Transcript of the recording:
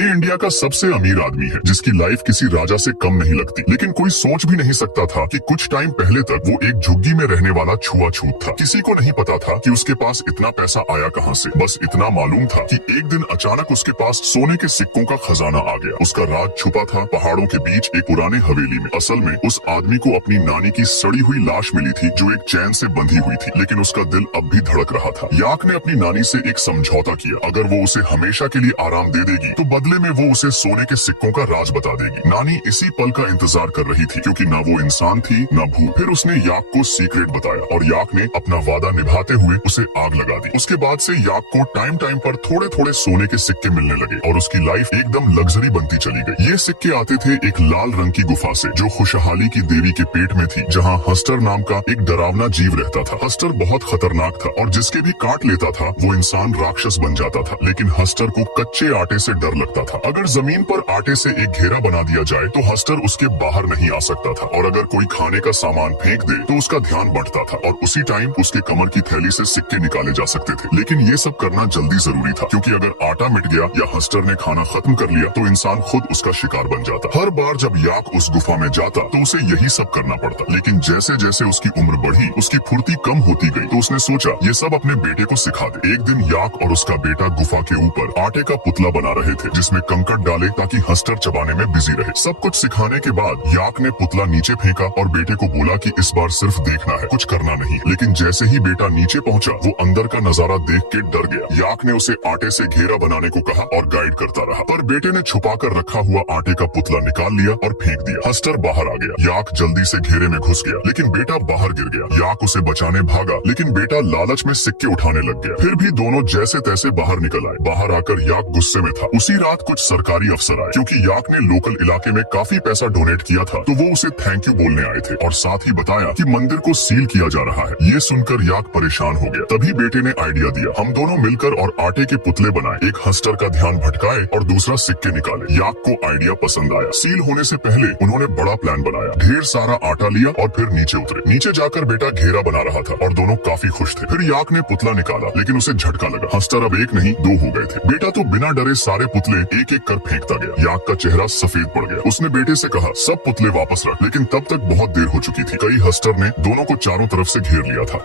ये इंडिया का सबसे अमीर आदमी है जिसकी लाइफ किसी राजा से कम नहीं लगती, लेकिन कोई सोच भी नहीं सकता था कि कुछ टाइम पहले तक वो एक झुग्गी में रहने वाला छुआछूत था। किसी को नहीं पता था कि उसके पास इतना पैसा आया कहां से। बस इतना मालूम था कि एक दिन अचानक उसके पास सोने के सिक्कों का खजाना आ गया। उसका राज छुपा था पहाड़ों के बीच एक पुराने हवेली में। असल में उस आदमी को अपनी नानी की सड़ी हुई लाश मिली थी जो एक चैन से बंधी हुई थी, लेकिन उसका दिल अब भी धड़क रहा था। याक ने अपनी नानी से एक समझौता किया, अगर वो उसे हमेशा के लिए आराम दे देगी तो बदले में वो उसे सोने के सिक्कों का राज बता देगी। नानी इसी पल का इंतजार कर रही थी, क्योंकि ना वो इंसान थी ना भूत। फिर उसने याक को सीक्रेट बताया और याक ने अपना वादा निभाते हुए उसे आग लगा दी। उसके बाद से याक को टाइम टाइम पर थोड़े थोड़े सोने के सिक्के मिलने लगे और उसकी लाइफ एकदम लग्जरी बनती चली गई। ये सिक्के आते थे एक लाल रंग की गुफा से जो खुशहाली की देवी के पेट में थी, जहाँ हस्टर नाम का एक डरावना जीव रहता था। हस्टर बहुत खतरनाक था और जिसके भी काट लेता था वो इंसान राक्षस बन जाता था। लेकिन हस्टर को कच्चे आटे से डर लगता था। अगर जमीन पर आटे से एक घेरा बना दिया जाए तो हस्टर उसके बाहर नहीं आ सकता था, और अगर कोई खाने का सामान फेंक दे तो उसका ध्यान बढ़ता था और उसी टाइम उसके कमर की थैली से सिक्के निकाले जा सकते थे। लेकिन ये सब करना जल्दी जरूरी था, क्योंकि अगर आटा मिट गया या हस्टर ने खाना खत्म कर लिया तो इंसान खुद उसका शिकार बन जाता। हर बार जब याक उस गुफा में जाता तो उसे यही सब करना पड़ता। लेकिन जैसे जैसे उसकी उम्र बढ़ी उसकी फुर्ती कम होती गई, तो उसने सोचा ये सब अपने बेटे को सिखा दे। एक दिन याक और उसका बेटा गुफा के ऊपर आटे का पुतला बना रहे थे जिसमें कंकड़ डाले ताकि हस्टर चबाने में बिजी रहे। सब कुछ सिखाने के बाद याक ने पुतला नीचे फेंका और बेटे को बोला कि इस बार सिर्फ देखना है, कुछ करना नहीं। लेकिन जैसे ही बेटा नीचे पहुंचा वो अंदर का नजारा देख के डर गया। याक ने उसे आटे से घेरा बनाने को कहा और गाइड करता रहा, पर बेटे ने छुपा कर रखा हुआ आटे का पुतला निकाल लिया और फेंक दिया। हस्टर बाहर आ गया। याक जल्दी से घेरे में घुस गया, लेकिन बेटा बाहर गिर गया। याक उसे बचाने भागा, लेकिन बेटा लालच में सिक्के उठाने लग गया। फिर भी दोनों जैसे तैसे बाहर निकल आए। बाहर आकर याक गुस्से में था। उसी रात कुछ सरकारी अफसर आए। क्योंकि याक ने लोकल इलाके में काफी पैसा डोनेट किया था तो वो उसे थैंक यू बोलने आए थे और साथ ही बताया कि मंदिर को सील किया जा रहा है। ये सुनकर याक परेशान हो गया। तभी बेटे ने आइडिया दिया, हम दोनों मिलकर और आटे के पुतले बनाए, एक हस्टर का ध्यान भटकाए और दूसरा सिक्के निकाले। याक को आइडिया पसंद आया। सील होने से पहले उन्होंने बड़ा प्लान बनाया। ढेर सारा आटा लिया और फिर नीचे उतरे। नीचे जाकर बेटा घेरा बना रहा था और दोनों काफी खुश थे। फिर याक ने पुतला निकाला, लेकिन उसे झटका लगा। हस्टर अब एक नहीं दो हो गए थे। बेटा तो बिना डरे सारे पुतले एक एक कर फेंकता गया। याक का चेहरा सफेद पड़ गया। उसने बेटे से कहा सब पुतले वापस रख, लेकिन तब तक बहुत देर हो चुकी थी। कई हस्टर ने दोनों को चारों तरफ से घेर लिया था।